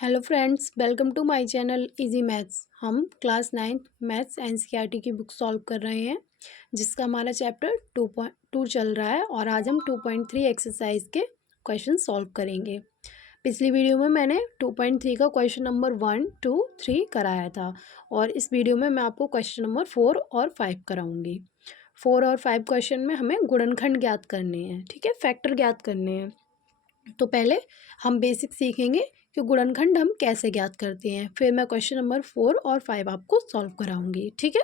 Hello friends, welcome to my channel easy maths. हम class 9th maths NCERT की book solve कर रहे हैं, जिसका हमारा चैप्टर 2.2 चल रहा है और आज हम 2.3 एक्सरसाइज के क्वेश्चन सॉल्व करेंगे। पिछली वीडियो में मैंने 2.3 का क्वेश्चन नंबर 1, 2, 3 कराया था और इस वीडियो में मैं आपको क्वेश्चन नंबर 4 और 5 कराऊंगी। 4 और 5 क्वेश्चन में हमें गुणनखंड ज्ञात करने हैं, ठीक है, फैक्टर ज्ञात करने हैं। तो पहले हम बेसिक सीखेंगे कि गुणनखंड हम कैसे ज्ञात करते हैं, फिर मैं क्वेश्चन नंबर 4 और 5 आपको सॉल्व कराऊंगी, ठीक है।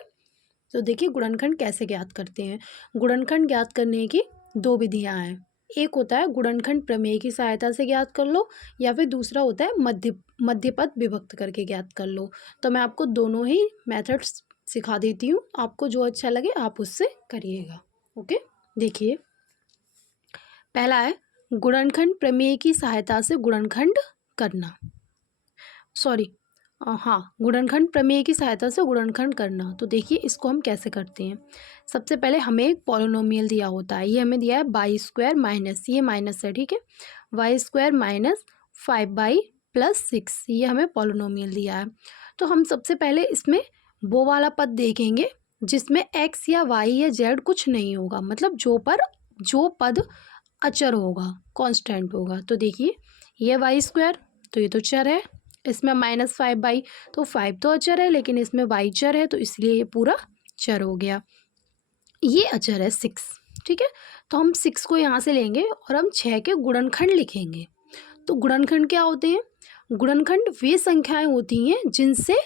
तो देखिए गुणनखंड कैसे ज्ञात करते हैं। गुणनखंड ज्ञात करने की दो विधियां हैं। एक होता है गुणनखंड प्रमेय की सहायता से ज्ञात कर लो, या फिर दूसरा होता है मध्यपद विभक्त करके ज्ञात कर लो। तो मैं आपको दोनों ही मेथड्स सिखा देती हूँ, आपको जो अच्छा लगे आप उससे करिएगा। ओके, देखिए पहला है गुणनखंड प्रमेय की सहायता से गुणनखंड करना। हाँ, गुणनखंड प्रमेय की सहायता से गुणनखंड करना। तो देखिए इसको हम कैसे करते हैं। सबसे पहले हमें एक पॉलिनोमियल दिया होता है, ये हमें दिया है वाई स्क्वायर माइनस, ये माइनस है, ठीक है, वाई स्क्वायर माइनस 5/+6, ये हमें पॉलिनोमियल दिया है। तो हम सबसे पहले इसमें वो वाला पद देखेंगे जिसमें एक्स या वाई या जेड कुछ नहीं होगा, मतलब जो पद अचर होगा, कांस्टेंट होगा। तो देखिए ये वाई स्क्वायर, तो ये तो चर है, इसमें -5/, तो 5 तो अचर है लेकिन इसमें वाई चर है, तो इसलिए ये पूरा चर हो गया। ये अचर है 6, ठीक है। तो हम 6 को यहाँ से लेंगे और हम 6 के गुणनखंड लिखेंगे। तो गुणनखंड क्या होते हैं? गुणनखंड वे संख्याएं होती हैं जिनसे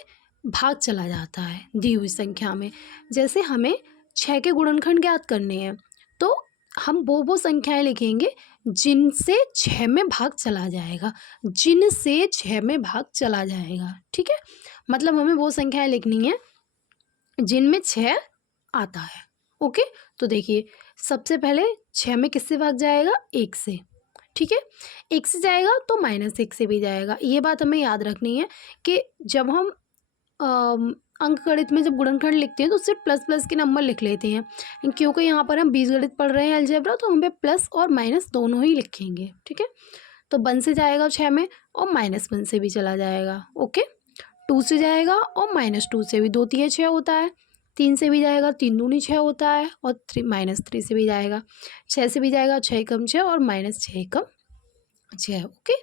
भाग चला जाता है दी हुई संख्या में। जैसे हमें 6 के गुणनखंड ज्ञात करने हैं, तो हम वो संख्याएं लिखेंगे जिनसे 6 में भाग चला जाएगा, जिनसे 6 में भाग चला जाएगा, ठीक है। मतलब हमें वो संख्याएं लिखनी है जिनमें 6 आता है। ओके, तो देखिए सबसे पहले 6 में किससे भाग जाएगा? 1 से, ठीक है। 1 से जाएगा तो -1 से भी जाएगा। ये बात हमें याद रखनी है कि जब हम अंकगणित में जब गुणनखंड लिखते हैं तो सिर्फ प्लस प्लस के नंबर लिख लेते हैं, क्योंकि यहाँ पर हम बीजगणित पढ़ रहे हैं, अलजेब्रा, तो हम पे प्लस और माइनस दोनों ही लिखेंगे, ठीक है। तो 1 से जाएगा 6 में और -1 से भी चला जाएगा। ओके, 2 से जाएगा और -2 से भी, 2 3 6 होता है, 3 से भी जाएगा, 3 दूनी 6 होता है, और -3 से भी जाएगा, 6 से भी जाएगा, 6 कम 6 और -6 कम 6। ओके,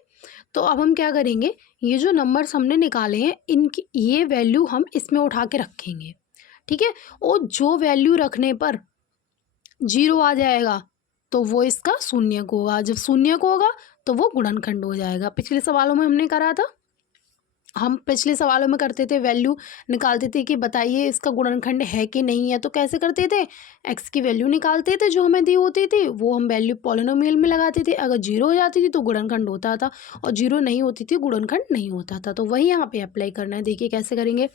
तो अब हम क्या करेंगे, ये जो नंबर्स हमने निकाले हैं इनकी ये वैल्यू हम इसमें उठा के रखेंगे, ठीक है। और जो वैल्यू रखने पर 0 आ जाएगा तो वो इसका शून्यक होगा, जब शून्यक होगा तो वो गुणनखंड हो जाएगा। पिछले सवालों में हमने करा था, हम पिछले सवालों में करते थे, वैल्यू निकालते थे कि बताइए इसका गुणनखंड है कि नहीं है। तो कैसे करते थे? एक्स की वैल्यू निकालते थे जो हमें दी होती थी, वो हम वैल्यू पॉलिनोमियल में लगाते थे। अगर 0 हो जाती थी तो गुणनखंड होता था, और 0 नहीं होती थी गुणनखंड नहीं होता था। तो वही यहाँ पे अप्लाई करना है। देखिए कैसे करेंगे।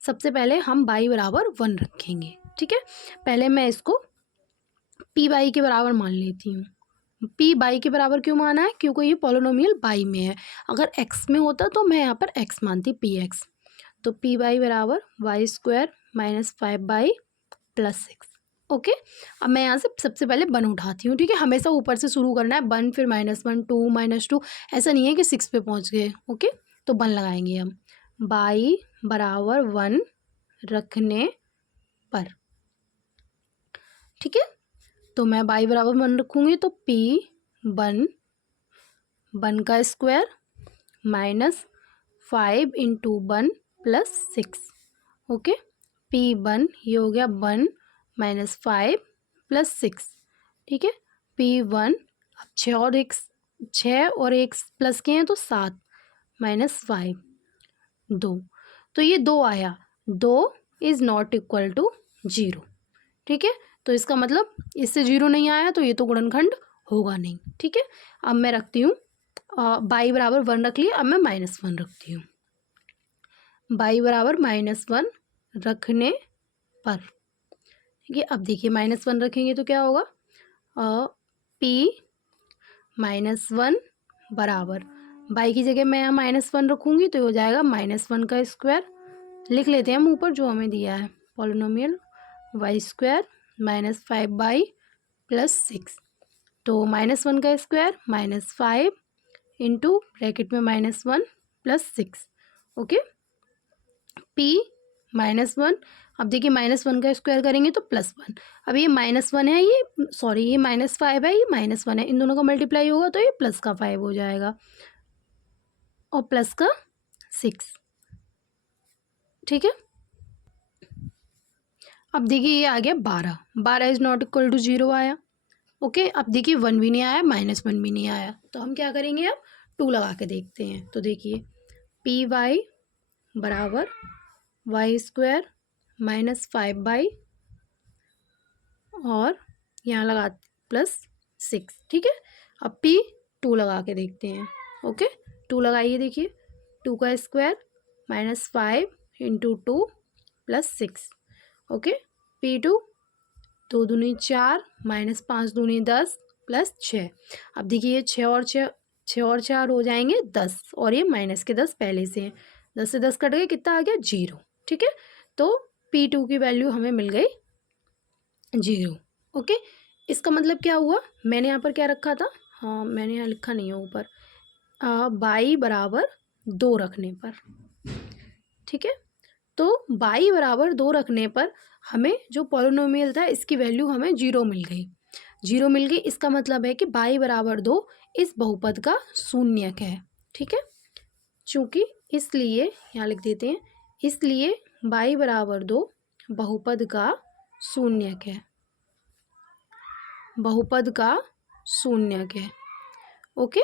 सबसे पहले हम y = 1 रखेंगे, ठीक है। पहले मैं इसको p/y के बराबर मान लेती हूँ। p/y के बराबर क्यों माना है? क्योंकि ये पॉलिनोमियल y में है। अगर x में होता तो मैं यहाँ पर x मानती, px। तो p/y = y² - 5/+6। ओके, अब मैं यहाँ से सबसे पहले 1 उठाती हूँ, ठीक है। हमेशा ऊपर से शुरू करना है, 1 फिर -1 2 -2, ऐसा नहीं है कि 6 पे पहुँच गए। ओके, तो 1 लगाएंगे हम, y = 1 रखने पर, ठीक है। तो मैं y = 1 रखूँगी तो p1 1 का स्क्वायर -5 × 1 + 6। ओके, p1 ये हो गया 1 - 5 + 6, ठीक है। p1 अब 6 और 1 प्लस के हैं तो 7 -5 2, तो ये 2 आया, 2 इज़ नॉट इक्वल टू 0, ठीक है। तो इसका मतलब इससे 0 नहीं आया तो ये तो गुणनखंड होगा नहीं, ठीक है। अब मैं रखती हूँ y = 1 रख लिया, अब मैं -1 रखती हूँ, y = -1 रखने पर, ठीक है। अब देखिए -1 रखेंगे तो क्या होगा, p -1 बराबर, y की जगह मैं यहाँ -1 रखूँगी तो हो जाएगा -1 का स्क्वायर, लिख लेते हैं हम ऊपर जो हमें दिया है पॉलिनोमियल, y² - 5/+6। तो -1 का स्क्वायर -5 इंटू ब्रैकेट में -1 प्लस 6। ओके, p -1, अब देखिए -1 का स्क्वायर करेंगे तो +1। अब ये -1 है, ये सॉरी ये -5 है, ये -1 है, इन दोनों का मल्टीप्लाई होगा तो ये प्लस का 5 हो जाएगा और प्लस का 6। ठीक है, अब देखिए ये आ गया 12, 12 इज नॉट इक्वल टू 0 आया। ओके, अब देखिए 1 भी नहीं आया, -1 भी नहीं आया, तो हम क्या करेंगे, अब 2 लगा के देखते हैं। तो देखिए पी वाई बराबर y² -5 और यहाँ लगा +6। ठीक है, अब p 2 लगा के देखते हैं। ओके, 2 लगाइए, देखिए 2 का स्क्वायर -5 × 2 + 6। ओके, p2 2 दूनी 4 -5 दूनी 10 +6। अब देखिए ये 6 और 4 हो जाएंगे 10 और ये -10 पहले से हैं, 10 से 10 कट गए, कितना आ गया 0। ठीक है, तो p2 की वैल्यू हमें मिल गई 0। ओके, इसका मतलब क्या हुआ, मैंने यहाँ पर क्या रखा था, हाँ मैंने यहाँ लिखा नहीं है ऊपर, y बराबर 2 रखने पर। ठीक है, तो y बराबर 2 रखने पर हमें जो पॉलिनोमियल था इसकी वैल्यू हमें 0 मिल गई। 0 मिल गई, इसका मतलब है कि y बराबर 2 इस बहुपद का शून्यक है। ठीक है, चूंकि इसलिए यहाँ लिख देते हैं, इसलिए y बराबर 2 बहुपद का शून्यक है, बहुपद का शून्यक है। ओके,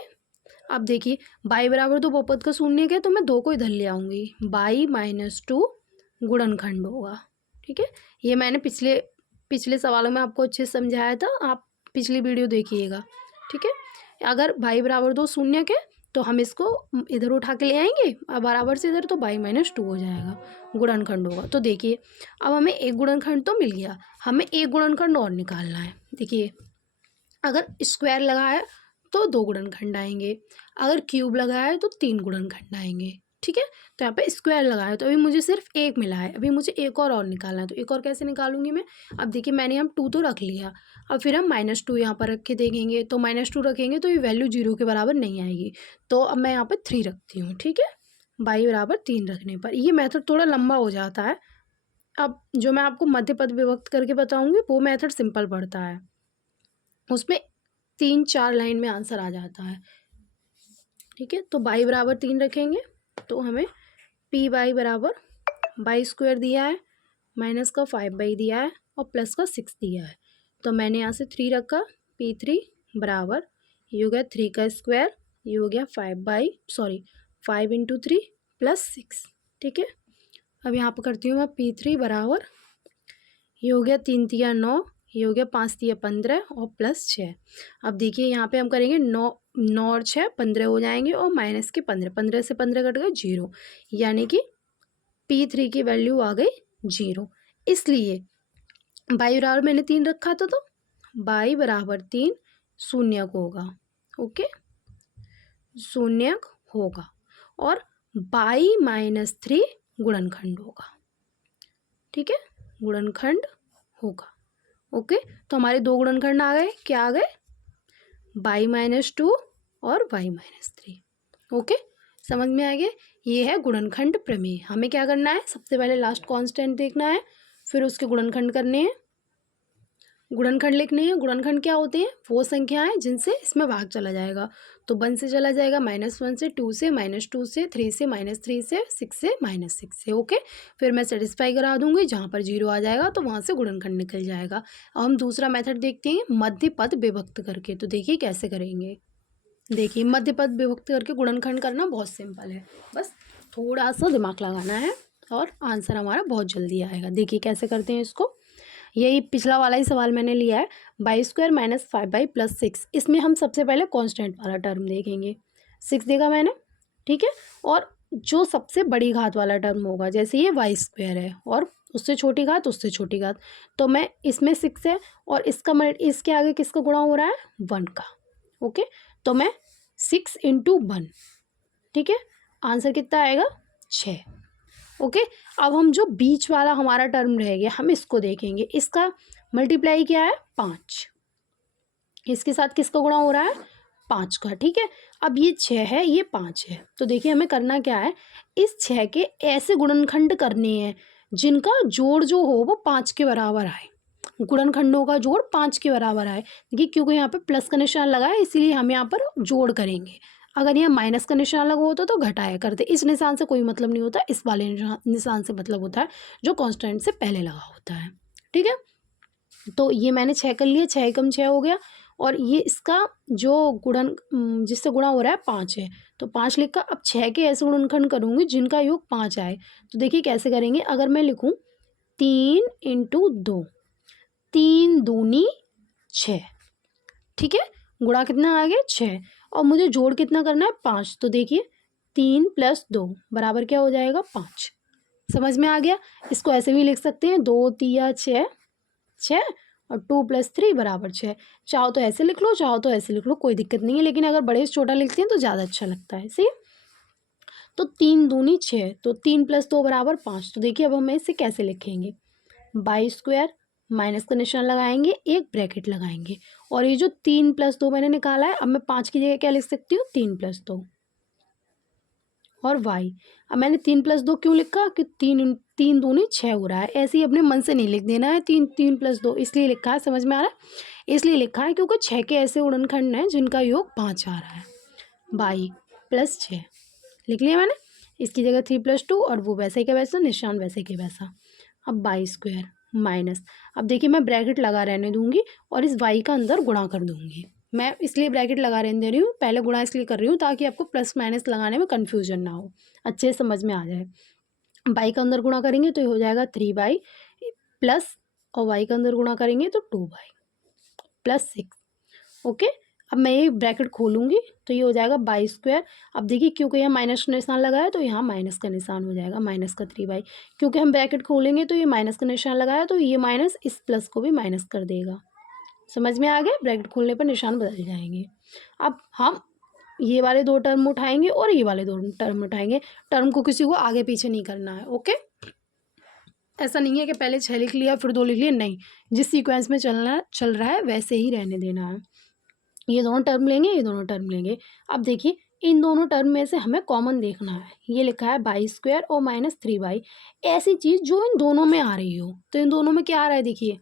अब देखिए y बराबर 2 बहुपद का शून्यक है, तो मैं 2 को इधर ले आऊँगी, y -2 गुणनखंड होगा। ठीक है, ये मैंने पिछले सवालों में आपको अच्छे से समझाया था, आप पिछली वीडियो देखिएगा। ठीक है, अगर y बराबर 2 शून्यक है तो हम इसको इधर उठा के ले आएंगे बराबर से इधर, तो y -2 हो जाएगा, गुणनखंड होगा। तो देखिए अब हमें एक गुणनखंड तो मिल गया, हमें एक गुणनखंड और निकालना है। देखिए अगर स्क्वायर लगाया तो 2 गुणनखंड आएंगे, अगर क्यूब लगाया है तो 3 गुणनखंड आएंगे। ठीक है, तो यहाँ पे स्क्वायर लगाया तो अभी मुझे सिर्फ एक मिला है, अभी मुझे एक और निकालना है, तो एक और कैसे निकालूंगी मैं। अब देखिए मैंने यहाँ 2 तो रख लिया, अब फिर हम -2 यहाँ पर रख के देखेंगे, तो -2 रखेंगे तो ये वैल्यू 0 के बराबर नहीं आएगी, तो अब मैं यहाँ पर 3 रखती हूँ। ठीक है, y बराबर 3 रखने पर ये मेथड थोड़ा लंबा हो जाता है। अब जो मैं आपको मध्य पद विभक्त करके बताऊँगी वो मेथड सिंपल पड़ता है, उसमें 3-4 लाइन में आंसर आ जाता है। ठीक है, तो y बराबर 3 रखेंगे तो हमें पी वाई बराबर y² दिया है, माइनस का 5 दिया है और प्लस का 6 दिया है, तो मैंने यहाँ से 3 रखा, p3 बराबर ये हो गया 3 का स्क्वायर, ये हो गया 5 × 3 + 6। ठीक है, अब यहाँ पर करती हूँ मैं p3 बराबर, ये हो गया 3 तिया 9, ये हो गया 5 तिया 15 और +6। अब देखिए यहाँ पे हम करेंगे 9 और 6 15 हो जाएंगे और माइनस के 15, 15 से 15 कट गए 0, यानी कि p3 की वैल्यू आ गई 0। इसलिए y बराबर मैंने 3 रखा था, तो y बराबर 3 शून्यक होगा। ओके, शून्यक होगा और y -3 गुणनखंड होगा। ठीक है, गुणनखंड होगा। ओके, तो हमारे 2 गुणनखंड आ गए, क्या आ गए, y -2 और y -3। ओके, समझ में आ गया, ये है गुणनखंड प्रमेय। हमें क्या करना है, सबसे पहले लास्ट कांस्टेंट देखना है, फिर उसके गुणनखंड करने हैं, गुणनखंड लिखने हैं। गुणनखंड क्या होते हैं, वो संख्याएं जिनसे इसमें भाग चला जाएगा, तो 1 से चला जाएगा, -1 से, 2 से, -2 से, 3 से, -3 से, 6 से, -6 से। ओके, फिर मैं सेटिस्फाई करा दूंगी, जहाँ पर 0 आ जाएगा तो वहाँ से गुणनखंड निकल जाएगा। अब हम दूसरा मेथड देखते हैं, मध्य पद विभक्त करके। तो देखिए कैसे करेंगे, देखिए मध्य पद विभक्त करके गुणनखंड करना बहुत सिंपल है, बस थोड़ा सा दिमाग लगाना है और आंसर हमारा बहुत जल्दी आएगा। देखिए कैसे करते हैं इसको, यही पिछला वाला ही सवाल मैंने लिया है, y² -5y + 6। इसमें हम सबसे पहले कांस्टेंट वाला टर्म देखेंगे, 6 देगा मैंने। ठीक है, और जो सबसे बड़ी घात वाला टर्म होगा, जैसे ये y² है और उससे छोटी घात उससे छोटी घात, तो मैं इसमें 6 है और इसके आगे किसका गुणा हो रहा है, 1 का। ओके, तो मैं 6 × 1। ठीक है, आंसर कितना आएगा, 6। ओके, अब हम जो बीच वाला हमारा टर्म रह गया हम इसको देखेंगे, इसका मल्टीप्लाई क्या है, 5, इसके साथ किसका गुणा हो रहा है, 5 का। ठीक है, अब ये 6 है, ये 5 है, तो देखिए हमें करना क्या है, इस 6 के ऐसे गुणनखंड करने हैं जिनका जोड़ जो हो वो 5 के बराबर आए, गुणनखंडों का जोड़ 5 के बराबर आए। देखिए क्योंकि यहाँ पे प्लस का निशान लगा है इसीलिए हम यहाँ पर जोड़ करेंगे, अगर यहाँ माइनस का निशान लगा होता तो घटाया करते। इस निशान से कोई मतलब नहीं होता, इस वाले निशान से मतलब होता है जो कांस्टेंट से पहले लगा होता है। ठीक है, तो ये मैंने 6 कर लिया, 6 एकम 6 हो गया, और ये इसका जो गुणन जिससे गुणा हो रहा है 5 है, तो 5 लिखा। अब 6 के ऐसे गुणनखंड करूँगी जिनका योग 5 आए, तो देखिए कैसे करेंगे। अगर मैं लिखूँ 3 इंटू 2, 3 दूनी 6, ठीक है, गुणा कितना आ गया 6, और मुझे जोड़ कितना करना है 5, तो देखिए 3 + 2 बराबर क्या हो जाएगा 5। समझ में आ गया। इसको ऐसे भी लिख सकते हैं 2 तिया 6, 6 और 2 + 3 = 6। चाहो तो ऐसे लिख लो, चाहो तो ऐसे लिख लो, कोई दिक्कत नहीं है, लेकिन अगर बड़े से छोटा लिखते हैं तो ज़्यादा अच्छा लगता है। सही, तो 3 दूनी 6, तो 3 + 2 = 5। तो देखिए अब हम इसे कैसे लिखेंगे, y² माइनस का निशान लगाएंगे, एक ब्रैकेट लगाएंगे, और ये जो 3 + 2 मैंने निकाला है, अब मैं 5 की जगह क्या लिख सकती हूँ 3 + 2 और y। अब मैंने 3 + 2 क्यों लिखा कि 3 दूनी 6 हो रहा है, ऐसे ही अपने मन से नहीं लिख देना है, 3 + 2 इसलिए लिखा है, समझ में आ रहा है, इसलिए लिखा है क्योंकि 6 के ऐसे गुणनखंड हैं जिनका योग 5 आ रहा है। y + 6 लिख लिया मैंने, इसकी जगह 3 + 2 और वो वैसे के वैसा, निशान वैसे के वैसा। अब y² माइनस, अब देखिए मैं ब्रैकेट लगा रहने दूंगी और इस y का अंदर गुणा कर दूंगी। मैं इसलिए ब्रैकेट लगा रहने दे रही हूँ, पहले गुणा इसलिए कर रही हूँ ताकि आपको प्लस माइनस लगाने में कन्फ्यूजन ना हो, अच्छे से समझ में आ जाए। y का अंदर गुणा करेंगे तो ये हो जाएगा 3y प्लस, और y का अंदर गुणा करेंगे तो 2y + 6। ओके, अब मैं ये ब्रैकेट खोलूँगी तो ये हो जाएगा y²। अब देखिए क्योंकि यहाँ माइनस का निशान लगा है तो यहाँ माइनस का निशान हो जाएगा, माइनस का 3y, क्योंकि हम ब्रैकेट खोलेंगे तो ये माइनस का निशान लगाया तो ये माइनस इस प्लस को भी माइनस कर देगा। समझ में आ गया, ब्रैकेट खोलने पर निशान बदल जाएंगे। अब हम ये वाले 2 टर्म उठाएंगे और ये वाले 2 टर्म उठाएंगे, टर्म को किसी को आगे पीछे नहीं करना है। ओके, ऐसा नहीं है कि पहले 6 लिख लिया फिर 2 लिख लिया, नहीं, जिस सीक्वेंस में चल रहा है वैसे ही रहने देना है। ये दोनों टर्म लेंगे, ये दोनों टर्म लेंगे। अब देखिए इन दोनों टर्म में से हमें कॉमन देखना है, ये लिखा है y² और -3y, ऐसी चीज़ जो इन दोनों में आ रही हो। तो इन दोनों में क्या आ रहा है, देखिए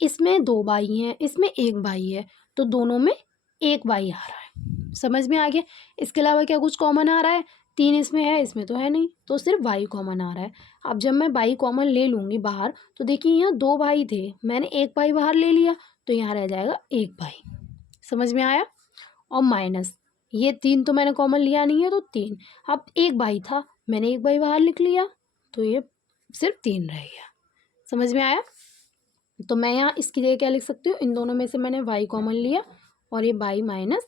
इसमें 2 y हैं, इसमें 1 y है, तो दोनों में 1 y आ रहा है। समझ में आ गया। इसके अलावा क्या कुछ कॉमन आ रहा है, 3 इसमें है, इसमें तो है नहीं, तो सिर्फ y कॉमन आ रहा है। अब जब मैं y कॉमन ले लूँगी बाहर, तो देखिए यहाँ 2 y थे, मैंने 1 y बाहर ले लिया, तो यहाँ रह जाएगा 1 y। समझ में आया। और माइनस, ये 3 तो मैंने कॉमन लिया नहीं है तो 3, अब 1 y था, मैंने 1 y बाहर लिख लिया, तो ये सिर्फ 3 रह गया। समझ में आया। तो मैं यहाँ इसकी जगह क्या लिख सकती हूँ, इन दोनों में से मैंने y कॉमन लिया और ये y -3।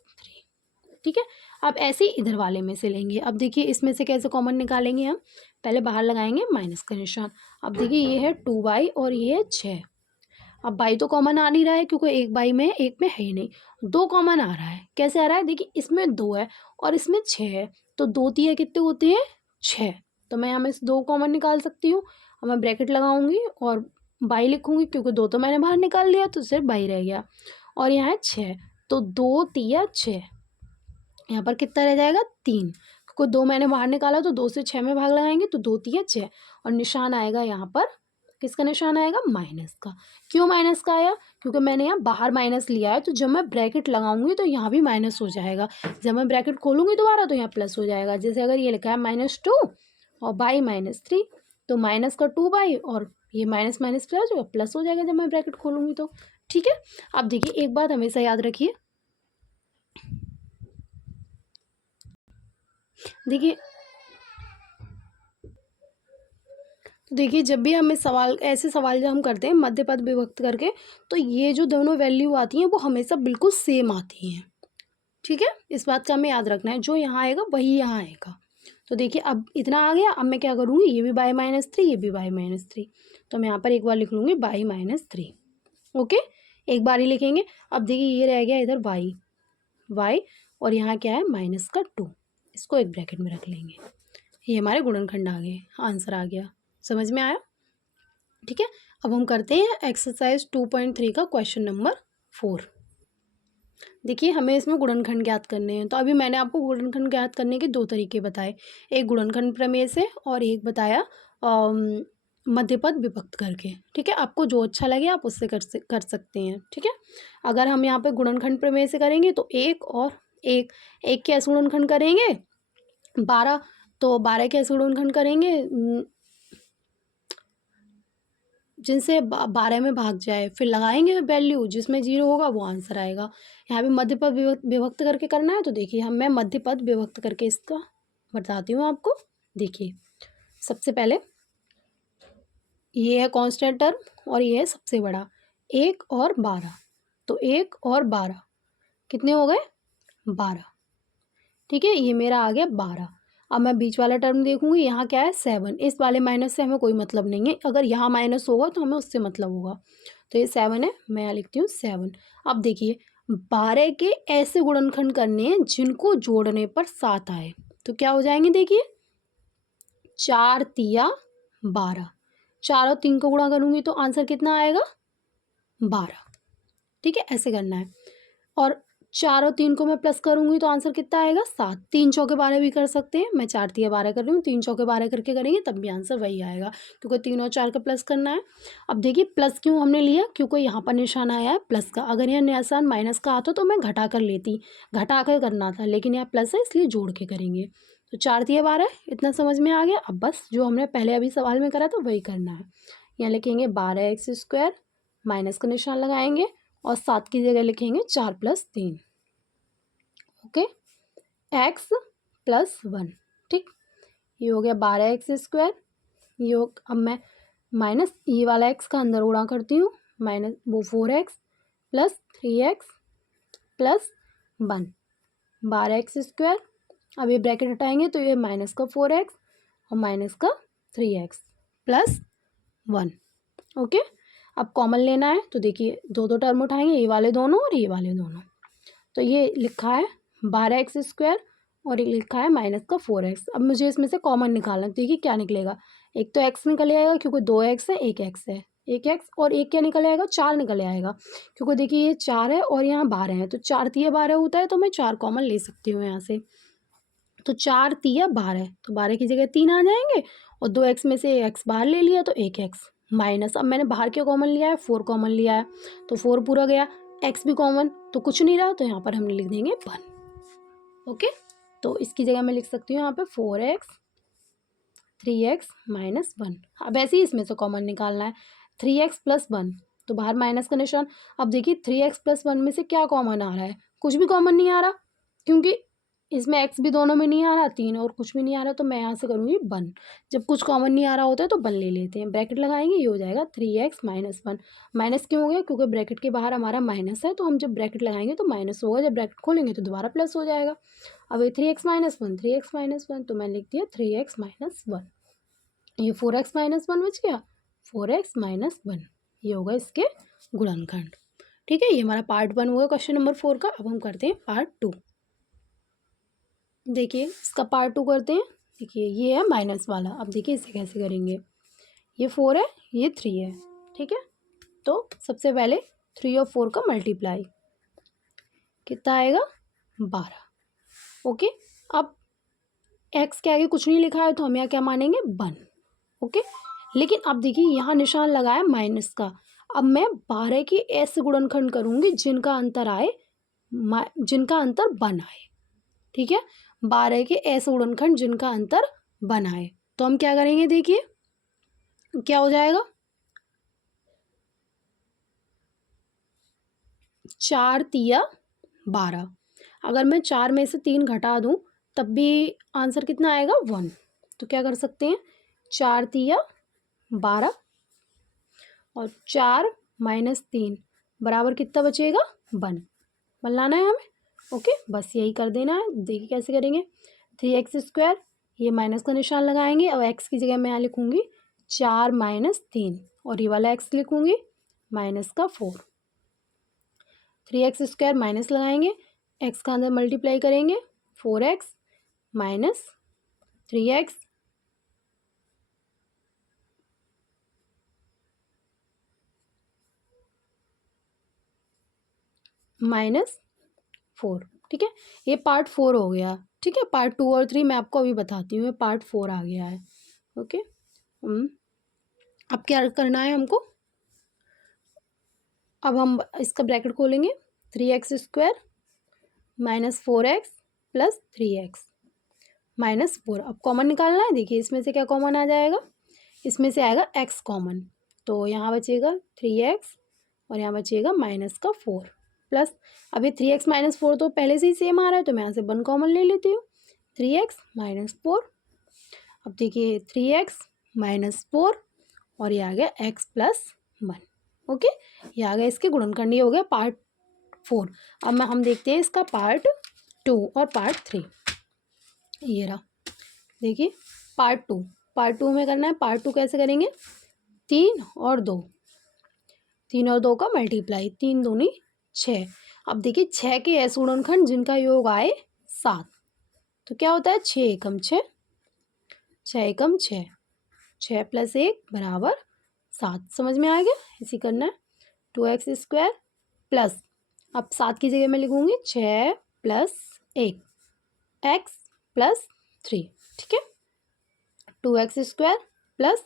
ठीक है, अब ऐसे ही इधर वाले में से लेंगे। अब देखिए इसमें से कैसे कॉमन निकालेंगे हम, पहले बाहर लगाएंगे माइनस का निशान। अब देखिए ये है 2y और ये है 6। अब y तो कॉमन आ नहीं रहा है क्योंकि 1 y में है, 1 में है ही नहीं, 2 कॉमन आ रहा है। कैसे आ रहा है, देखिए इसमें 2 है और इसमें 6 है, तो 2 तिया कितने होते हैं 6, तो मैं यहाँ में से 2 कॉमन निकाल सकती हूँ। अब मैं ब्रैकेट लगाऊंगी और y लिखूंगी क्योंकि 2 तो मैंने बाहर निकाल लिया, तो सिर्फ y रह गया, और यहाँ है 6, तो 2 तिया 6, यहाँ पर कितना रह जाएगा 3, क्योंकि 2 मैंने बाहर निकाला तो 2 से 6 में भाग लगाएंगे तो 2 तिया 6, और निशान आएगा यहाँ पर, किसका निशान आएगा माइनस का। क्यों माइनस का आया, क्योंकि मैंने यहाँ बाहर माइनस लिया है, तो जब मैं ब्रैकेट लगाऊंगी तो यहाँ भी माइनस हो जाएगा, जब मैं ब्रैकेट खोलूंगी दोबारा तो यहाँ प्लस हो जाएगा। जैसे अगर ये लिखा है -2 और y -3, तो माइनस का 2y और ये माइनस माइनस प्लस हो जाएगा जब मैं ब्रैकेट खोलूंगी तो। ठीक है, अब देखिए एक बात हमेशा याद रखिए, देखिए तो देखिए जब भी हमें सवाल, ऐसे सवाल जब हम करते हैं मध्य पद विभक्त करके, तो ये जो दोनों वैल्यू आती हैं वो हमेशा बिल्कुल सेम आती हैं। ठीक है, इस बात का हमें याद रखना है, जो यहाँ आएगा वही यहाँ आएगा। तो देखिए अब इतना आ गया, अब मैं क्या करूँगी, ये भी y -3, ये भी y -3, तो मैं यहाँ पर एक बार लिख लूँगी y -3। ओके, एक बार ही लिखेंगे। अब देखिए ये रह गया इधर y और यहाँ क्या है -2, इसको एक ब्रैकेट में रख लेंगे, ये हमारे गुणनखंड आ गए, आंसर आ गया। समझ में आया। ठीक है, अब हम करते हैं एक्सरसाइज 2.3 का क्वेश्चन नंबर 4। देखिए हमें इसमें गुणनखंड ज्ञात करने हैं, तो अभी मैंने आपको गुणनखंड ज्ञात करने के 2 तरीके बताए। एक गुणनखंड प्रमेय से और एक बताया मध्यपद विभक्त करके, ठीक है? आपको जो अच्छा लगे आप उससे कर सकते हैं, ठीक है? अगर हम यहाँ पे गुणनखंड प्रमेय से करेंगे तो 1 और 1, 1 के ऐसे गुणनखंड करेंगे 12, तो 12 के ऐसे गुणनखंड करेंगे जिनसे 12 में भाग जाए, फिर लगाएंगे वैल्यू, जिसमें 0 होगा वो आंसर आएगा। यहाँ पे मध्य पद विभक्त करके करना है, तो देखिए मैं मध्य पद विभक्त करके इसका बताती हूँ आपको। देखिए सबसे पहले ये है कांस्टेंट टर्म और ये है सबसे बड़ा, 1 और 12, तो 1 और 12 कितने हो गए? 12, ठीक है? ये मेरा आ गया 12। अब मैं बीच वाला टर्म देखूंगी, यहाँ क्या है 7, इस वाले माइनस से हमें कोई मतलब नहीं है, अगर यहाँ माइनस होगा तो हमें उससे मतलब होगा, तो ये 7 है, मैं यहाँ लिखती हूँ 7। अब देखिए 12 के ऐसे गुणनखंड करने हैं जिनको जोड़ने पर 7 आए, तो क्या हो जाएंगे? देखिए 4 तिया 12, 4 और 3 को गुणा करूंगी तो आंसर कितना आएगा? 12, ठीक है? ऐसे करना है। और 4 और 3 को मैं प्लस करूंगी तो आंसर कितना आएगा? 7। 3 चौके 12 भी कर सकते हैं, मैं 4 तिया 12 कर रही हूँ, 3 चौके 12 करके करेंगे तब भी आंसर वही आएगा, क्योंकि 3 और 4 का प्लस करना है। अब देखिए प्लस क्यों हमने लिया? क्योंकि यहाँ पर निशान आया है प्लस का, अगर यहाँ निशान माइनस का आता तो मैं घटा कर लेती, घटा कर करना था, लेकिन यहाँ प्लस है इसलिए जोड़ के करेंगे। तो 4 तिया 12 इतना समझ में आ गया। अब बस जो हमने पहले अभी सवाल में करा था वही करना है। यहाँ लिखेंगे 12x², माइनस का निशान लगाएंगे और 7 की जगह लिखेंगे 4 + 3, ओके, x + 1, ठीक? ये हो गया 12x², ये हो, अब मैं माइनस ये वाला x का अंदर गुणा करती हूँ, माइनस वो 4x + 3x + 1, 12x²। अब ये ब्रैकेट हटाएंगे तो ये माइनस का 4x और माइनस का 3x + 1, ओके। अब कॉमन लेना है, तो देखिए दो दो टर्म उठाएंगे, ये वाले दोनों और ये वाले दोनों, तो ये लिखा है 12x² और ये लिखा है माइनस का 4x। अब मुझे इसमें से कॉमन निकालना है, देखिए क्या निकलेगा? एक तो x निकल आएगा क्योंकि 2x है, एक x है, एक x और एक क्या निकल आएगा? 4 निकल आएगा, क्योंकि देखिए ये 4 है और यहाँ 12 है, तो 4 तिया 12 होता है, तो मैं 4 कॉमन ले सकती हूँ यहाँ से। तो 4 तिया 12, तो 12 की जगह 3 आ जाएंगे और 2x में से x बाहर ले लिया तो 1x माइनस, अब मैंने बाहर क्या कॉमन लिया है? 4 कॉमन लिया है, तो 4 पूरा गया, x भी कॉमन, तो कुछ नहीं रहा, तो यहाँ पर हम लिख देंगे 1, ओके। तो इसकी जगह मैं लिख सकती हूँ यहाँ पे 4x 3x - 1। अब ऐसे ही इसमें से कॉमन निकालना है, 3x + 1, तो बाहर माइनस का निशान। अब देखिए 3x + 1 में से क्या कॉमन आ रहा है? कुछ भी कॉमन नहीं आ रहा, क्योंकि इसमें x भी दोनों में नहीं आ रहा, 3 और कुछ भी नहीं आ रहा, तो मैं यहाँ से करूँगी 1। जब कुछ कॉमन नहीं आ रहा होता है तो 1 ले लेते हैं, ब्रैकेट लगाएंगे, ये हो जाएगा 3x - 1। माइनस क्यों हो गया? क्योंकि ब्रैकेट के बाहर हमारा माइनस है, तो हम जब ब्रैकेट लगाएंगे तो माइनस होगा, जब ब्रैकेट खोलेंगे तो दोबारा प्लस हो जाएगा। अब ये 3x - 1, 3x - 1, तो मैंने लिख दिया 3x - 1। ये 4x - 1 बच गया, 4x - 1, ये होगा इसके गुणनखंड, ठीक है? ये हमारा पार्ट 1 हुआ क्वेश्चन नंबर 4 का। अब हम करते हैं पार्ट 2। देखिए इसका पार्ट 2 करते हैं। देखिए ये है माइनस वाला, अब देखिए इसे कैसे करेंगे? ये 4 है, ये 3 है, ठीक है? तो सबसे पहले 3 और 4 का मल्टीप्लाई कितना आएगा? 12, ओके। अब x के आगे कुछ नहीं लिखा है तो हम यहाँ क्या मानेंगे? 1, ओके। लेकिन अब देखिए यहाँ निशान लगाया माइनस का, अब मैं 12 के ऐसे गुणनखंड करूँगी जिनका अंतर आए, जिनका अंतर 1 आए, ठीक है? 12 के ऐसे गुणनखंड जिनका अंतर 1 आए, तो हम क्या करेंगे? देखिए क्या हो जाएगा? 4 तिया 12, अगर मैं 4 में से 3 घटा दूँ तब भी आंसर कितना आएगा? 1। तो क्या कर सकते हैं? 4 तिया 12 और 4 - 3 बराबर कितना बचेगा? 1 बनाना है हमें, ओके। बस यही कर देना है। देखिए कैसे करेंगे? 3x², ये माइनस का निशान लगाएंगे और x की जगह मैं यहाँ लिखूँगी 4 - 3 और ये वाला x लिखूँगी -4। 3x² माइनस लगाएंगे, x का अंदर मल्टीप्लाई करेंगे, 4x - 3x - 4। ठीक है, ये पार्ट 4 हो गया। ठीक है, पार्ट 2 और 3 मैं आपको अभी बताती हूँ, ये पार्ट 4 आ गया है। ओके, अब क्या करना है हमको, अब हम इसका ब्रैकेट खोलेंगे, 3x² minus 4x plus 3x minus 4। अब कॉमन निकालना है। देखिए इसमें से क्या कॉमन आ जाएगा, इसमें से आएगा x कॉमन, तो यहाँ बचेगा 3x और यहाँ बचेगा माइनस का 4 प्लस, अब ये 3x माइनस 4 तो पहले से ही सेम आ रहा है, तो मैं यहाँ से 1 कॉमन ले लेती हूँ, 3x माइनस 4। अब देखिए 3x माइनस 4 और ये आ गया x प्लस 1। ओके, ये आ गया इसके गुणनखंड, ये हो गया पार्ट 4। अब हम देखते हैं इसका पार्ट 2 और पार्ट 3। ये रहा, देखिए पार्ट टू में करना है। पार्ट 2 कैसे करेंगे, 3 और 2 का मल्टीप्लाई, 3 दूनी 6। अब देखिए 6 के ऐसे गुणनखंड जिनका योग आए 7, तो क्या होता है 6 एकम 6, 6 एकम 6, 6 प्लस 1 बराबर 7। समझ में आ गया, इसी करना है। 2x² प्लस, अब 7 की जगह मैं लिखूंगी 6 प्लस 1 x प्लस 3। ठीक है, 2x² प्लस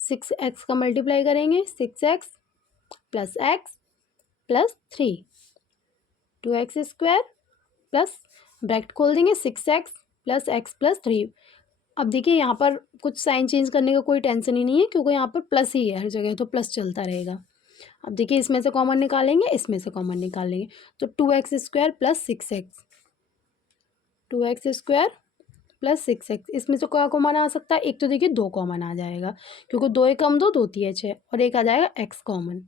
6x का मल्टीप्लाई करेंगे, 6x plus x plus 3, 2x² plus bracket खोल देंगे 6x प्लस x प्लस 3। अब देखिए यहाँ पर कुछ साइन चेंज करने का कोई टेंशन ही नहीं है, क्योंकि यहाँ पर प्लस ही है हर जगह, तो प्लस चलता रहेगा। अब देखिए इसमें से कॉमन निकालेंगे, इसमें से कॉमन निकालेंगे, तो 2x² plus 6x, 2x² plus 6x, इसमें से क्या कॉमन आ सकता है, एक तो देखिए 2 कॉमन आ जाएगा, क्योंकि 2 एकम 2, 2 तिया 6, और एक आ जाएगा x कॉमन,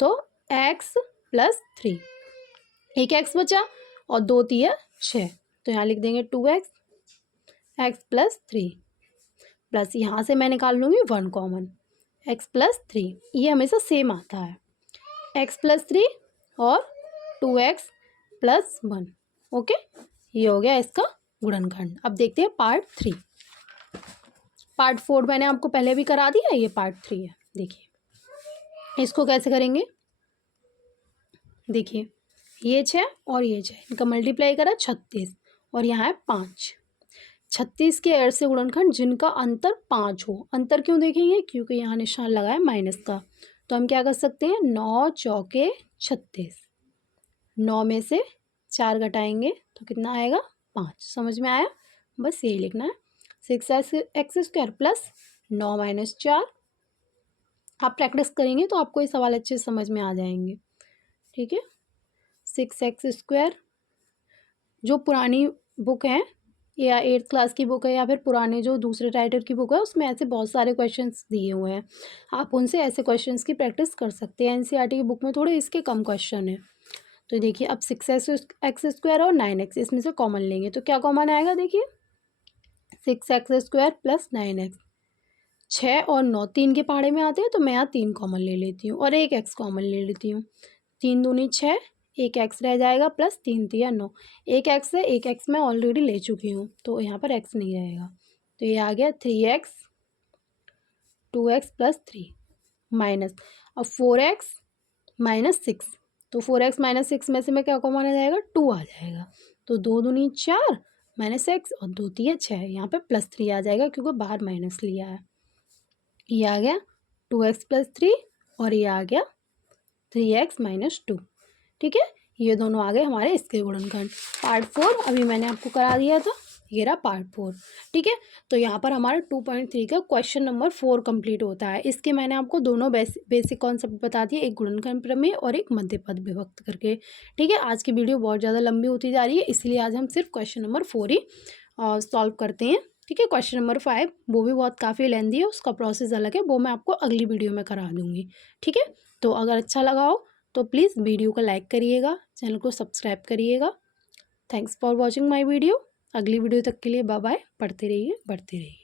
तो x प्लस 3, एक x बचा और 2 तिया 6, तो यहाँ लिख देंगे 2x x प्लस 3 प्लस, यहाँ से मैं निकाल लूँगी 1 कॉमन, x प्लस 3, ये हमेशा सेम आता है, x प्लस 3 और 2x प्लस 1। ओके, ये हो गया इसका गुणनखंड। अब देखते हैं पार्ट 3। पार्ट 4 मैंने आपको पहले भी करा दिया, ये पार्ट 3 है। देखिए इसको कैसे करेंगे, देखिए ये 6 और ये 6, इनका मल्टीप्लाई करा 36 और यहाँ है 5। 36 के ऐसे गुणनखंड जिनका अंतर 5 हो। अंतर क्यों देखेंगे, क्योंकि यहाँ निशान लगा है माइनस का, तो हम क्या कर सकते हैं, 9 चौके 36, 9 में से 4 घटाएंगे तो कितना आएगा 5। समझ में आया, बस यही लिखना है, 6x² प्लस 9 माइनस 4। आप प्रैक्टिस करेंगे तो आपको ये सवाल अच्छे समझ में आ जाएंगे। ठीक है, 6x², जो पुरानी बुक है या 8th क्लास की बुक है या फिर पुराने जो दूसरे राइटर की बुक है, उसमें ऐसे बहुत सारे क्वेश्चंस दिए हुए हैं, आप उनसे ऐसे क्वेश्चंस की प्रैक्टिस कर सकते हैं। एनसीईआरटी की बुक में थोड़े इसके कम क्वेश्चन है। तो देखिए अब 6x² और 9x, इसमें से कॉमन लेंगे तो क्या कॉमन आएगा, देखिए 6x² प्लस 9x, 6 और 9 3 के पहाड़े में आते हैं, तो मैं यहाँ 3 कॉमन ले लेती हूँ और एक x कॉमन ले लेती हूँ, 3 दूनी 6, एक x रह जाएगा प्लस 3 तिया 9, एक x है, एक x मैं ऑलरेडी ले चुकी हूँ, तो यहाँ पर x नहीं रहेगा, तो ये आ गया 3x 2x प्लस 3 माइनस, अब 4x माइनस 6, तो 4x माइनस 6 में से मैं क्या कॉमन आ जाएगा, 2 आ जाएगा, तो 2 दूनी 4 माइनस x और 2 तिया 6, यहाँ पे प्लस 3 आ जाएगा क्योंकि बाहर माइनस लिया है। ये आ गया 2x प्लस 3 और ये आ गया 3x माइनस 2। ठीक है, ये दोनों आ गए हमारे इसके गुणनखंड। पार्ट 4 अभी मैंने आपको करा दिया था, ये रहा पार्ट 4। ठीक है, तो यहाँ पर हमारा 2.3 का क्वेश्चन नंबर 4 कंप्लीट होता है। इसके मैंने आपको दोनों बेसिक कॉन्सेप्ट बता दिए, एक गुणनखंड प्रमेय और एक मध्यपद विभक्त करके। ठीक है, आज की वीडियो बहुत ज़्यादा लंबी होती जा रही है, इसलिए आज हम सिर्फ क्वेश्चन नंबर 4 ही सॉल्व करते हैं। ठीक है, क्वेश्चन नंबर 5 वो भी बहुत काफ़ी लेंदी है, उसका प्रोसेस अलग है, वो मैं आपको अगली वीडियो में करा दूँगी। ठीक है, तो अगर अच्छा लगा हो तो प्लीज़ वीडियो को लाइक करिएगा, चैनल को सब्सक्राइब करिएगा। Thanks for watching my video. अगली वीडियो तक के लिए बाय बाय, पढ़ते रहिए, बढ़ते रहिए।